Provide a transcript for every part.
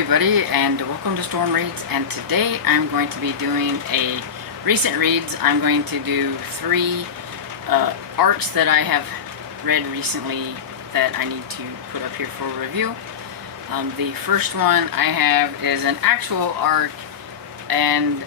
everybody, and welcome to Storm Reads. And today I'm going to be doing a recent reads. I'm going to do three arcs that I have read recently that I need to put up here for review. The first one I have is an actual arc, and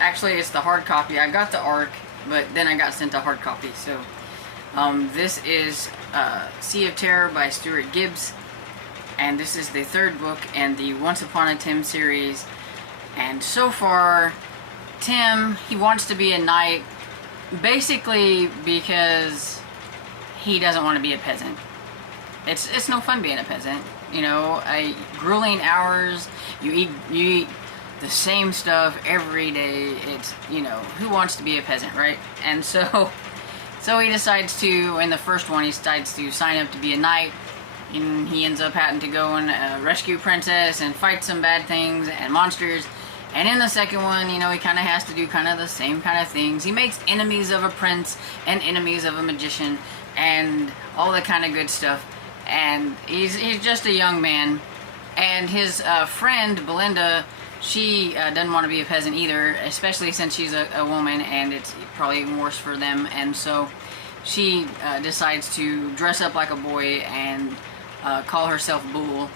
actually it's the hard copy. I got the arc, but then I got sent a hard copy. So this is Sea of Terror by Stuart Gibbs. And this is the third book in the Once Upon a Tim series. And so far, Tim, he wants to be a knight basically because he doesn't want to be a peasant. It's no fun being a peasant, you know. Grueling hours, you eat the same stuff every day. It's, you know, who wants to be a peasant, right? And so he decides to, in the first one, he decides to sign up to be a knight. And he ends up having to go and rescue a princess and fight some bad things and monsters. And in the second one, you know, he kind of has to do kind of the same kind of things. He makes enemies of a prince and enemies of a magician and all that kind of good stuff. And he's just a young man. And his friend, Belinda, she doesn't want to be a peasant either, especially since she's a woman, and it's probably even worse for them. And so she decides to dress up like a boy and call herself Bull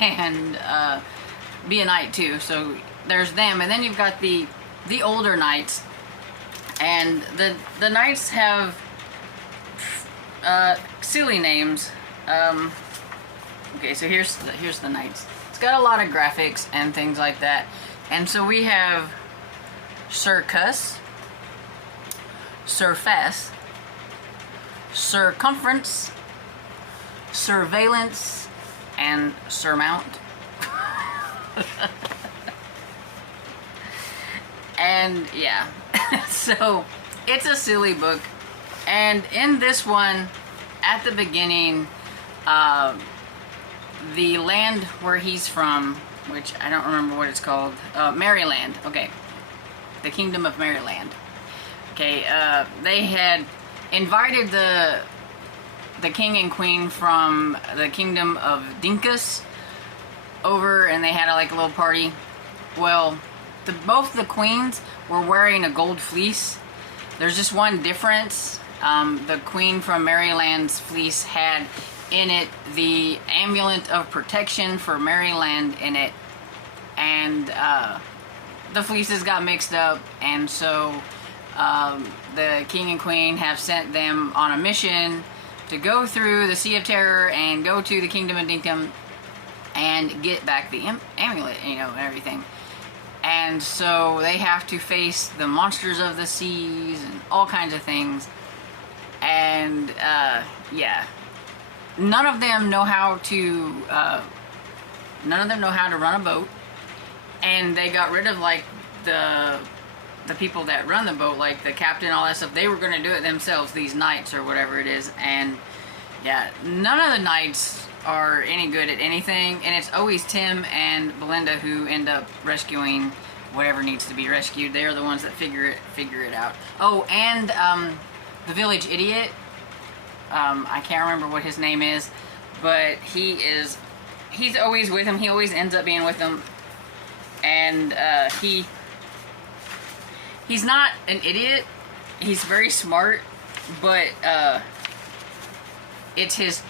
and be a knight too. So there's them, and then you've got the older knights, and the knights have silly names. Okay, so here's the knights. It's got a lot of graphics and things like that, and so we have Circus, Surface, Circumference, Surveillance, and Surmount. And yeah, so it's a silly book. And in this one, at the beginning, the land where he's from, which I don't remember what it's called, Maryland. Okay, the Kingdom of Maryland. Okay, they had invited the king and queen from the Kingdom of Dinkus over, and they had like a little party. Well, both the queens were wearing a gold fleece. There's just one difference. The queen from Maryland's fleece had in it the amulet of protection for Maryland in it, and the fleeces got mixed up, and so the king and queen have sent them on a mission to go through the Sea of Terror and go to the Kingdom of Dinkum and get back the amulet, you know, and everything. And so they have to face the monsters of the seas and all kinds of things. And yeah, none of them know how to run a boat. And they got rid of like the people that run the boat, like the captain, all that stuff. They were going to do it themselves, these knights or whatever it is. And yeah, none of the knights are any good at anything, and it's always Tim and Belinda who end up rescuing whatever needs to be rescued. They're the ones that figure it out. Oh, and the village idiot, I can't remember what his name is, but he's always with him. He always ends up being with them, and he's not an idiot. He's very smart, but it's his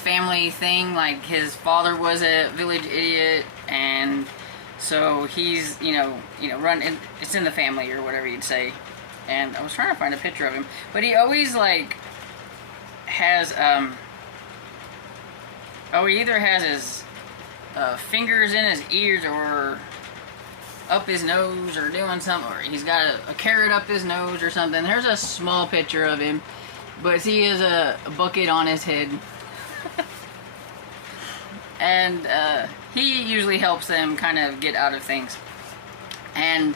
family thing. Like, his father was a village idiot, and so he's, you know, it's in the family or whatever you'd say. And I was trying to find a picture of him, but he always like has he either has his fingers in his ears or up his nose or doing something, or he's got a carrot up his nose or something. There's a small picture of him, but he has a bucket on his head. And he usually helps them kind of get out of things. And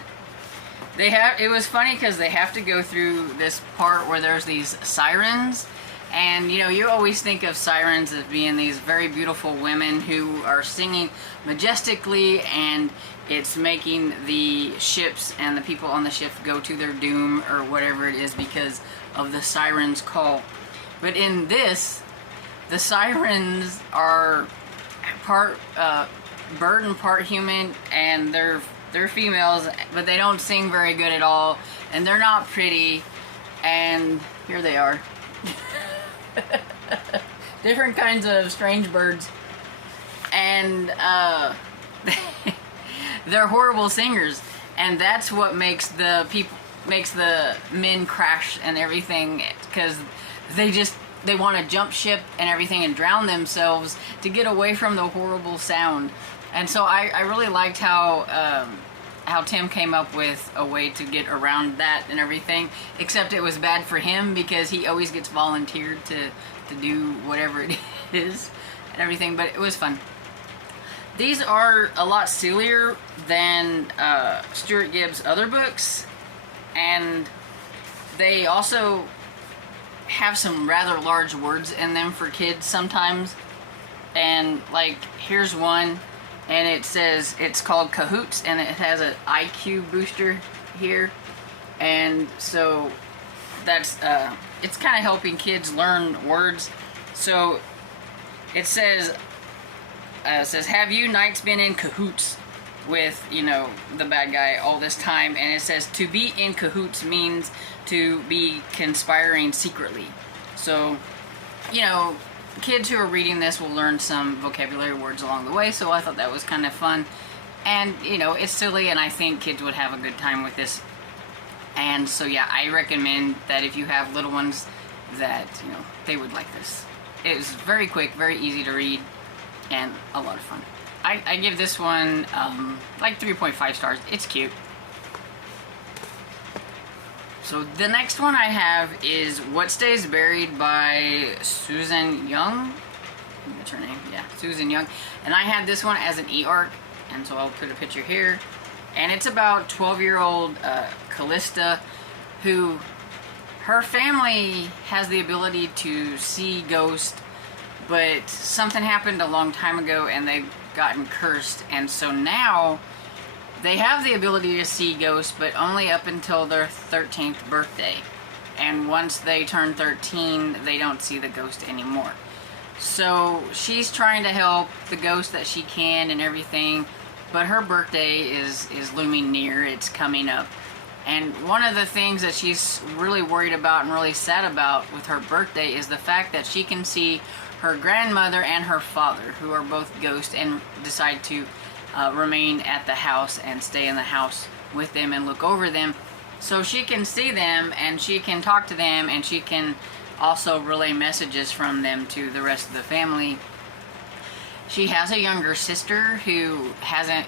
it was funny because they have to go through this part where there's these sirens. And, you know, you always think of sirens as being these very beautiful women who are singing majestically, and it's making the ships and the people on the ship go to their doom or whatever it is because of the siren's call. But in this, the sirens are part bird and part human, and they're females, but they don't sing very good at all, and they're not pretty. And here they are. Different kinds of strange birds, and they're horrible singers, and that's what makes the men crash and everything, because they want to jump ship and everything and drown themselves to get away from the horrible sound. And so I really liked how Tim came up with a way to get around that and everything, except it was bad for him because he always gets volunteered to do whatever it is and everything, but it was fun. These are a lot sillier than Stuart Gibbs' other books, and they also have some rather large words in them for kids sometimes. And like, here's one, and it says it's called Cahoots, and it has an IQ booster here, and so that's it's kind of helping kids learn words. So it says have you knights been in cahoots with, you know, the bad guy all this time? And it says to be in cahoots means to be conspiring secretly. So, you know, kids who are reading this will learn some vocabulary words along the way, so I thought that was kind of fun. And, you know, it's silly, and I think kids would have a good time with this. And so, yeah, I recommend that if you have little ones, that, you know, they would like this. It was very quick, very easy to read, and a lot of fun. I give this one like 3.5 stars. It's cute. So the next one I have is What Stays Buried by Susan Young. What's her name? Yeah, Susan Young. And I had this one as an e-arc, and so I'll put a picture here. And it's about 12-year-old Callista, who, her family has the ability to see ghosts, but something happened a long time ago and they've gotten cursed, and so now they have the ability to see ghosts, but only up until their 13th birthday. And once they turn 13, they don't see the ghost anymore. So she's trying to help the ghost that she can and everything, but her birthday is looming near. It's coming up. And one of the things that she's really worried about and really sad about with her birthday is the fact that she can see her grandmother and her father, who are both ghosts, and decide to remain at the house and stay in the house with them and look over them. So she can see them and she can talk to them, and she can also relay messages from them to the rest of the family. She has a younger sister who hasn't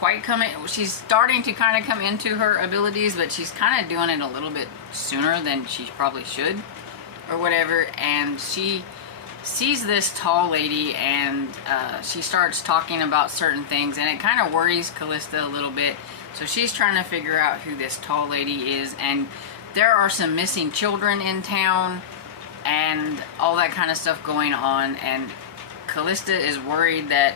quite come in. She's starting to kind of come into her abilities, but she's kind of doing it a little bit sooner than she probably should, or whatever. And she sees this tall lady, and she starts talking about certain things, and it kind of worries Callista a little bit. So she's trying to figure out who this tall lady is, and there are some missing children in town and all that kind of stuff going on. And Callista is worried that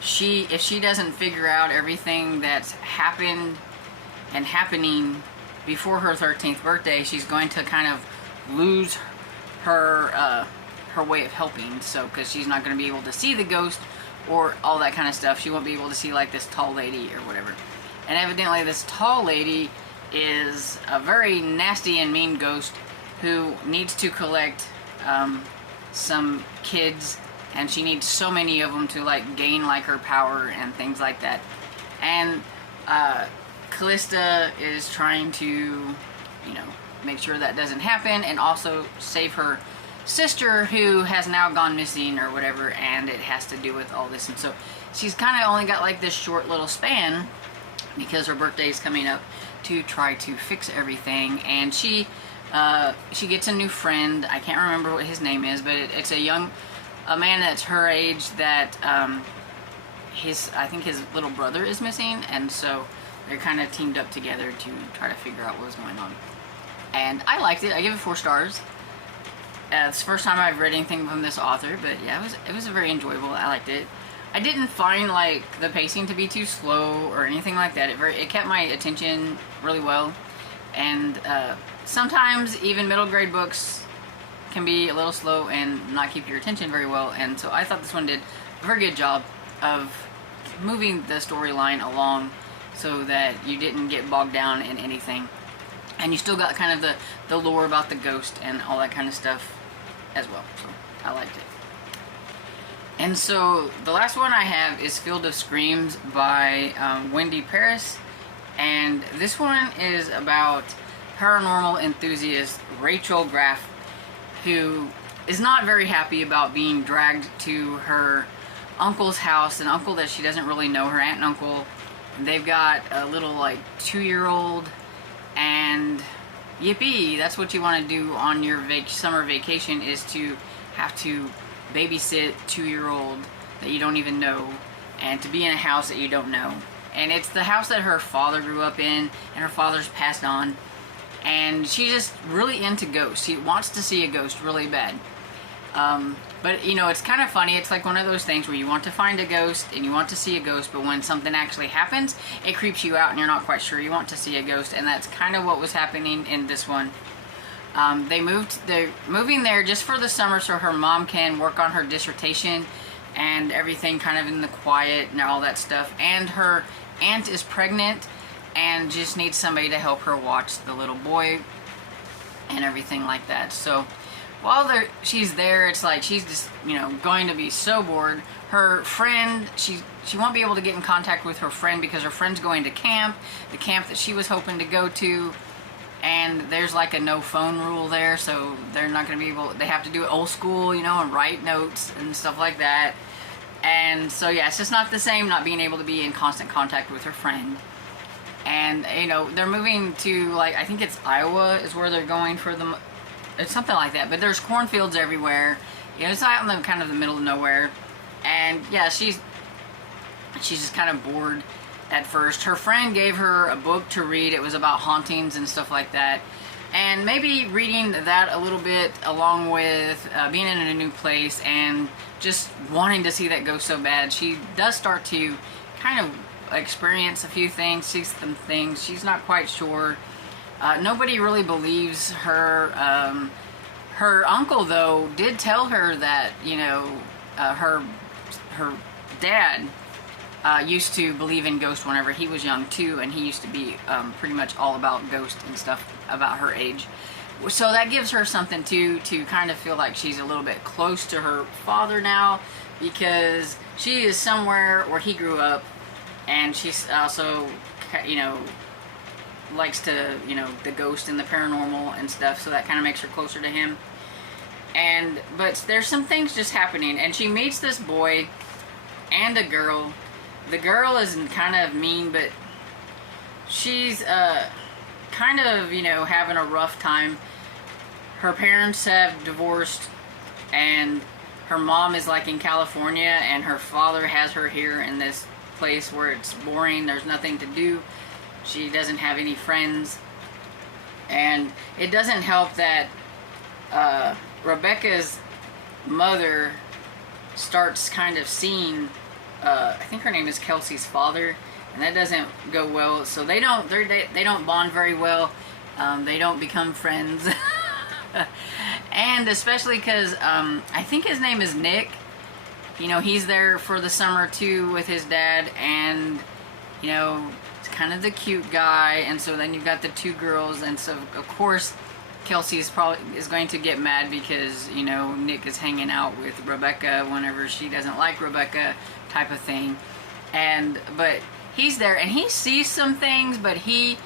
if she doesn't figure out everything that's happened and happening before her 13th birthday, she's going to kind of lose her way of helping. So, because she's not going to be able to see the ghost or all that kind of stuff. She won't be able to see like this tall lady or whatever. And evidently this tall lady is a very nasty and mean ghost who needs to collect some kids, and she needs so many of them to like gain like her power and things like that. And Callista is trying to, you know, make sure that doesn't happen, and also save her sister who has now gone missing or whatever, and it has to do with all this. And so she's kind of only got like this short little span, because her birthday is coming up, to try to fix everything. And she gets a new friend. I can't remember what his name is, but it's a man that's her age that I think his little brother is missing, and so they're kind of teamed up together to try to figure out what was going on. And I liked it. I give it 4 stars. It's the first time I've read anything from this author, but yeah, it was very enjoyable. I liked it. I didn't find like the pacing to be too slow or anything like that. It kept my attention really well. And sometimes even middle grade books can be a little slow and not keep your attention very well. And so I thought this one did very good job of moving the storyline along so that you didn't get bogged down in anything, and you still got kind of the lore about the ghost and all that kind of stuff as well. So I liked it. And so the last one I have is Field of Screams by Wendy Paris, and this one is about paranormal enthusiast Rachel Graff, who is not very happy about being dragged to her uncle's house, an uncle that she doesn't really know, her aunt and uncle. They've got a little like 2-year-old, and yippee, that's what you want to do on your summer vacation, is to have to babysit 2-year-old that you don't even know, and to be in a house that you don't know. And it's the house that her father grew up in, and her father's passed on, and she's just really into ghosts. She wants to see a ghost really bad. But you know, it's kind of funny. It's like one of those things where you want to find a ghost and you want to see a ghost, but when something actually happens, it creeps you out and you're not quite sure you want to see a ghost. And that's kind of what was happening in this one. They're moving there just for the summer so her mom can work on her dissertation and everything kind of in the quiet and all that stuff. And her aunt is pregnant and just needs somebody to help her watch the little boy and everything like that. So while she's there, it's like she's just, you know, going to be so bored. Her friend, she won't be able to get in contact with her friend because her friend's going to camp, the camp that she was hoping to go to, and there's like a no phone rule there, so they're not going to be able, they have to do it old school, you know, and write notes and stuff like that. And so yeah, it's just not the same, not being able to be in constant contact with her friend. And you know, they're moving to, like, I think it's Iowa is where they're going for the, it's something like that, but there's cornfields everywhere. You know, it's out in the kind of the middle of nowhere. And yeah, she's just kind of bored at first. Her friend gave her a book to read. It was about hauntings and stuff like that. And maybe reading that a little bit along with being in a new place and just wanting to see that ghost so bad, she does start to kind of experience a few things, see some things. She's not quite sure. Nobody really believes her. Her uncle, though, did tell her that, you know, her dad used to believe in ghosts whenever he was young too, and he used to be pretty much all about ghosts and stuff about her age. So that gives her something to kind of feel like she's a little bit close to her father now, because she is somewhere where he grew up, and she's also, you know, likes to, you know, the ghost and the paranormal and stuff, so that kind of makes her closer to him. But there's some things just happening, and she meets this boy and a girl. The girl is kind of mean, but she's kind of, you know, having a rough time. Her parents have divorced, and her mom is like in California, and her father has her here in this place where it's boring, there's nothing to do. She doesn't have any friends, and it doesn't help that Rebecca's mother starts kind of seeing, I think her name is Kelsey's father, and that doesn't go well. So they don't bond very well. They don't become friends, and especially because I think his name is Nick. You know, he's there for the summer too with his dad, and you know, kind of the cute guy. And so then you've got the two girls, and so of course Kelsey is going to get mad because, you know, Nick is hanging out with Rebecca whenever she doesn't like Rebecca, type of thing. But he's there and he sees some things, but he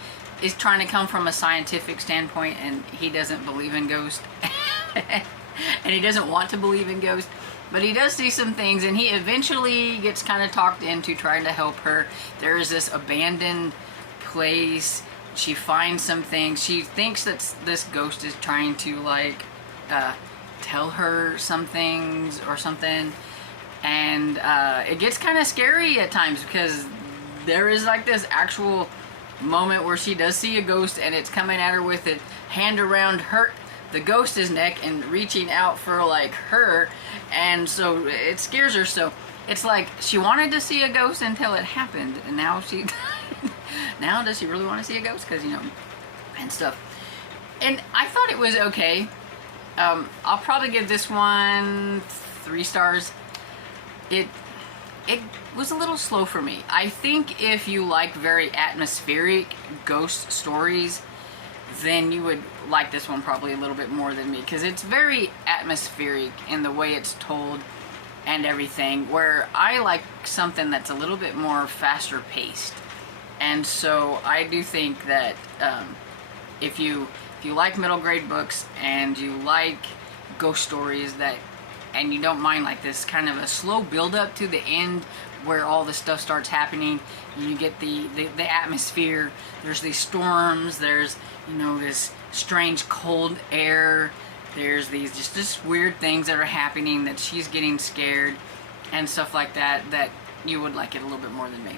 is trying to come from a scientific standpoint, and he doesn't believe in ghosts and he doesn't want to believe in ghosts. But he does see some things, and he eventually gets kind of talked into trying to help her. There is this abandoned place. She finds some things. She thinks that this ghost is trying to, like, tell her some things or something. And it gets kind of scary at times, because there is, like, this actual moment where she does see a ghost, and it's coming at her with a hand around the ghost's neck and reaching out for, like, her. And so it scares her. So it's like she wanted to see a ghost until it happened, and now she now does she really want to see a ghost, because, you know, and stuff. And I thought it was okay. I'll probably give this one 3 stars. it was a little slow for me. I think if you like very atmospheric ghost stories, then you would like this one probably a little bit more than me, because it's very atmospheric in the way it's told and everything, where I like something that's a little bit more faster paced. And so I do think that if you like middle grade books and you like ghost stories and you don't mind like this kind of a slow build up to the end where all the stuff starts happening, you get the atmosphere, there's these storms, there's, you know, this strange cold air, there's these just weird things that are happening, that she's getting scared and stuff like that, that you would like it a little bit more than me.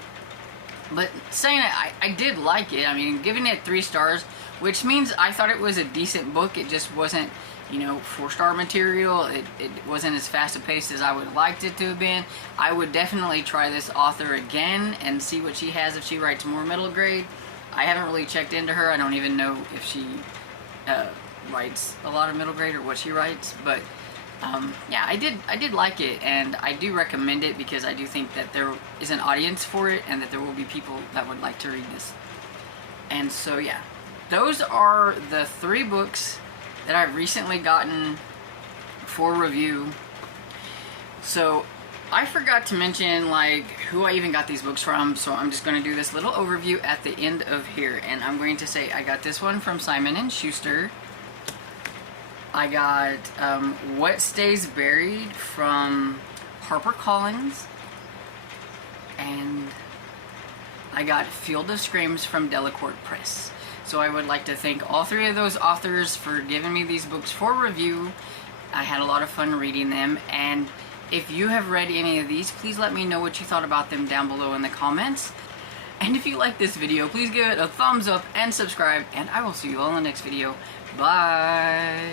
But saying it, I did like it. I mean, giving it 3 stars, which means I thought it was a decent book. It just wasn't, you know, 4-star material. It wasn't as fast paced as I would have liked it to have been. I would definitely try this author again and see what she has if she writes more middle grade. I haven't really checked into her. I don't even know if she writes a lot of middle grade or what she writes, but yeah, I did like it, and I do recommend it because I do think that there is an audience for it and that there will be people that would like to read this. And so yeah, those are the 3 books that I've recently gotten for review. So I forgot to mention like who I even got these books from, so I'm just going to do this little overview at the end of here, and I'm going to say I got this one from Simon & Schuster. I got What Stays Buried from HarperCollins, and I got Field of Screams from Delacorte Press. So I would like to thank all 3 of those authors for giving me these books for review. I had a lot of fun reading them, and if you have read any of these, please let me know what you thought about them down below in the comments. And if you like this video, please give it a thumbs up and subscribe, and I will see you all in the next video. Bye!